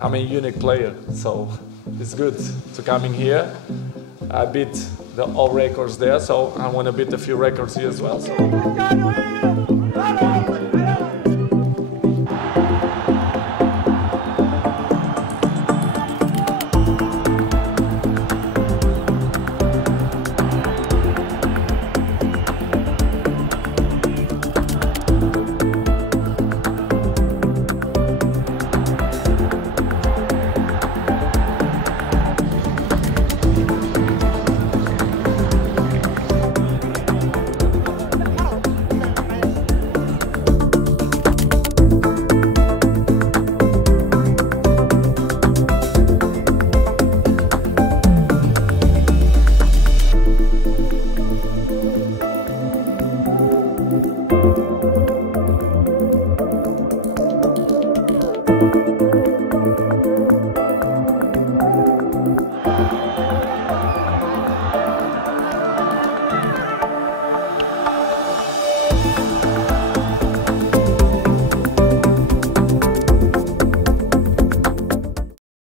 I'm a unique player, so it's good to coming here. I beat all records there, so I want to beat a few records here as well. So.